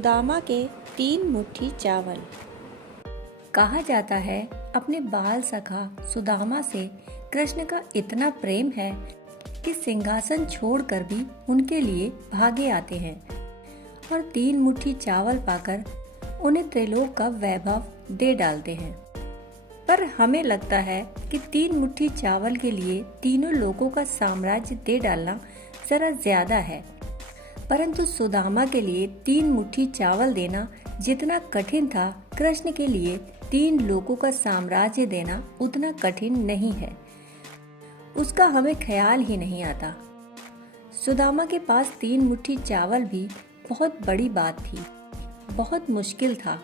सुदामा के 3 मुट्ठी चावल। कहा जाता है अपने बाल सखा सुदामा से कृष्ण का इतना प्रेम है कि सिंहासन छोड़कर भी उनके लिए भागे आते हैं और 3 मुट्ठी चावल पाकर उन्हें त्रिलोक का वैभव दे डालते हैं। पर हमें लगता है कि 3 मुट्ठी चावल के लिए तीनों लोकों का साम्राज्य दे डालना जरा ज्यादा है, परंतु सुदामा के लिए 3 मुट्ठी चावल देना जितना कठिन था, कृष्ण के लिए 3 लोकों का साम्राज्य देना उतना कठिन नहीं है। उसका हमें ख्याल ही नहीं आता। सुदामा के पास 3 मुट्ठी चावल भी बहुत बड़ी बात थी, बहुत मुश्किल था।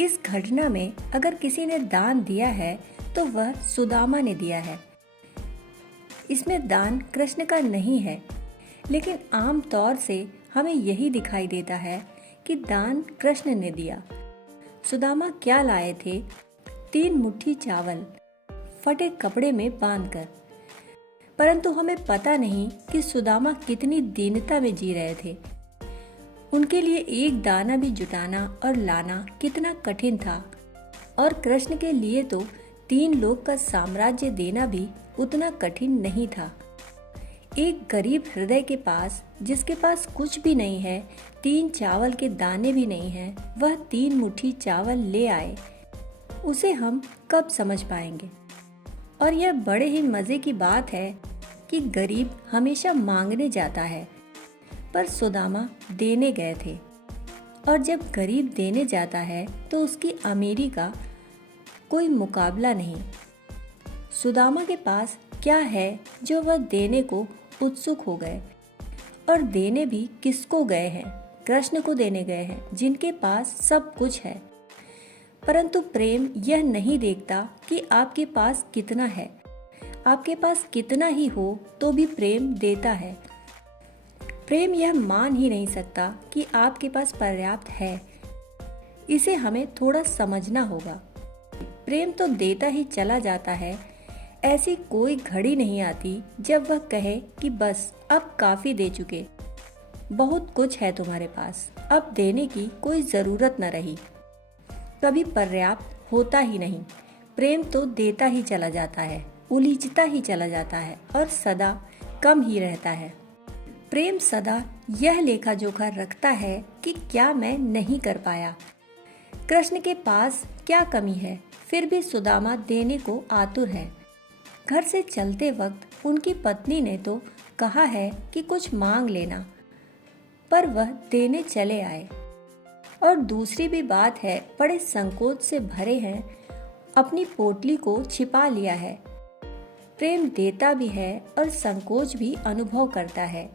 इस घटना में अगर किसी ने दान दिया है तो वह सुदामा ने दिया है। इसमें दान कृष्ण का नहीं है, लेकिन आम तौर से हमें यही दिखाई देता है कि दान कृष्ण ने दिया। सुदामा क्या लाए थे? 3 मुट्ठी चावल फटे कपड़े में बांधकर। परंतु हमें पता नहीं कि सुदामा कितनी दीनता में जी रहे थे। उनके लिए एक दाना भी जुटाना और लाना कितना कठिन था, और कृष्ण के लिए तो 3 लोक का साम्राज्य देना भी उतना कठिन नहीं था। एक गरीब हृदय के पास, जिसके पास कुछ भी नहीं है, 3 चावल के दाने भी नहीं है, वह 3 मुट्ठी चावल ले आए, उसे हम कब समझ पाएंगे? और यह बड़े ही मजे की बात है कि गरीब हमेशा मांगने जाता है, पर सुदामा देने गए थे। और जब गरीब देने जाता है तो उसकी अमीरी का कोई मुकाबला नहीं। सुदामा के पास क्या है जो वह देने को उत्सुक हो गए? और देने भी किसको गए हैं? कृष्ण को देने गए हैं, जिनके पास सब कुछ है। परंतु प्रेम यह नहीं देखता कि आपके पास कितना है। आपके पास कितना ही हो तो भी प्रेम देता है। प्रेम यह मान ही नहीं सकता कि आपके पास पर्याप्त है। इसे हमें थोड़ा समझना होगा। प्रेम तो देता ही चला जाता है। ऐसी कोई घड़ी नहीं आती जब वह कहे कि बस अब काफी दे चुके, बहुत कुछ है तुम्हारे पास, अब देने की कोई जरूरत न रही। कभी पर्याप्त होता ही नहीं। प्रेम तो देता ही चला जाता है, उलीझता ही चला जाता है और सदा कम ही रहता है। प्रेम सदा यह लेखा जोखा रखता है कि क्या मैं नहीं कर पाया। कृष्ण के पास क्या कमी है, फिर भी सुदामा देने को आतुर है। घर से चलते वक्त उनकी पत्नी ने तो कहा है कि कुछ मांग लेना, पर वह देने चले आए। और दूसरी भी बात है, बड़े संकोच से भरे हैं, अपनी पोटली को छिपा लिया है। प्रेम देता भी है और संकोच भी अनुभव करता है,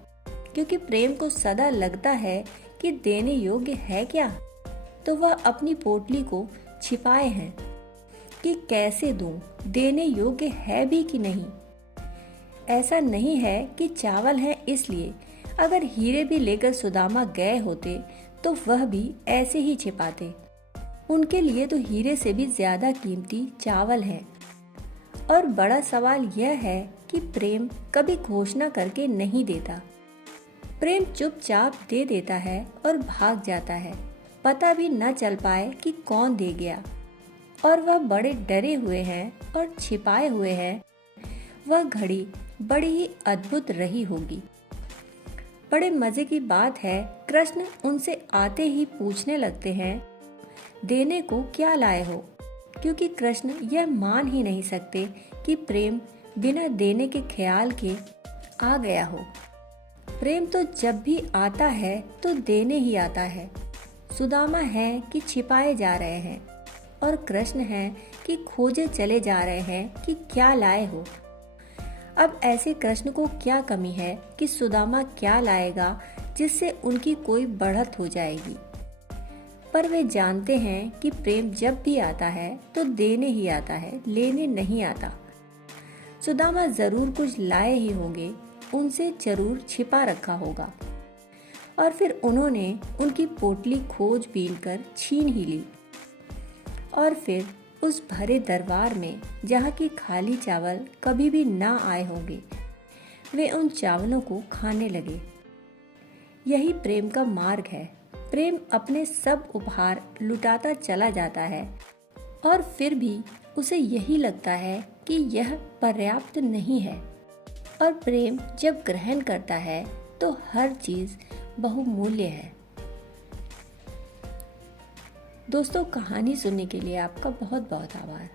क्योंकि प्रेम को सदा लगता है कि देने योग्य है क्या, तो वह अपनी पोटली को छिपाए हैं कि कैसे दूं, देने योग्य है भी कि नहीं। ऐसा नहीं है कि चावल है इसलिए। अगर हीरे भी लेकर सुदामा गए होते तो वह भी ऐसे ही छिपाते। उनके लिए तो हीरे से भी ज्यादा कीमती चावल है। और बड़ा सवाल यह है कि प्रेम कभी घोषणा करके नहीं देता। प्रेम चुपचाप दे देता है और भाग जाता है, पता भी न चल पाए कि कौन दे गया। और वह बड़े डरे हुए हैं और छिपाए हुए हैं। वह घड़ी बड़ी ही अद्भुत रही होगी। बड़े मजे की बात है, कृष्ण उनसे आते ही पूछने लगते हैं, देने को क्या लाए हो? क्योंकि कृष्ण यह मान ही नहीं सकते कि प्रेम बिना देने के ख्याल के आ गया हो। प्रेम तो जब भी आता है तो देने ही आता है। सुदामा है कि छिपाए जा रहे हैं, और कृष्ण है कि खोजे चले जा रहे हैं कि क्या लाए हो। अब ऐसे कृष्ण को क्या कमी है कि सुदामा क्या लाएगा जिससे उनकी कोई बढ़त हो जाएगी। पर वे जानते हैं कि प्रेम जब भी आता है तो देने ही आता है, लेने नहीं आता। सुदामा जरूर कुछ लाए ही होंगे, उनसे जरूर छिपा रखा होगा। और फिर उन्होंने उनकी पोटली खोज बीन कर छीन ही ली। और फिर उस भरे दरबार में, जहाँ की खाली चावल कभी भी ना आए होंगे, वे उन चावलों को खाने लगे। यही प्रेम का मार्ग है। प्रेम अपने सब उपहार लुटाता चला जाता है और फिर भी उसे यही लगता है कि यह पर्याप्त नहीं है। और प्रेम जब ग्रहण करता है तो हर चीज बहुमूल्य है। दोस्तों, कहानी सुनने के लिए आपका बहुत बहुत आभार।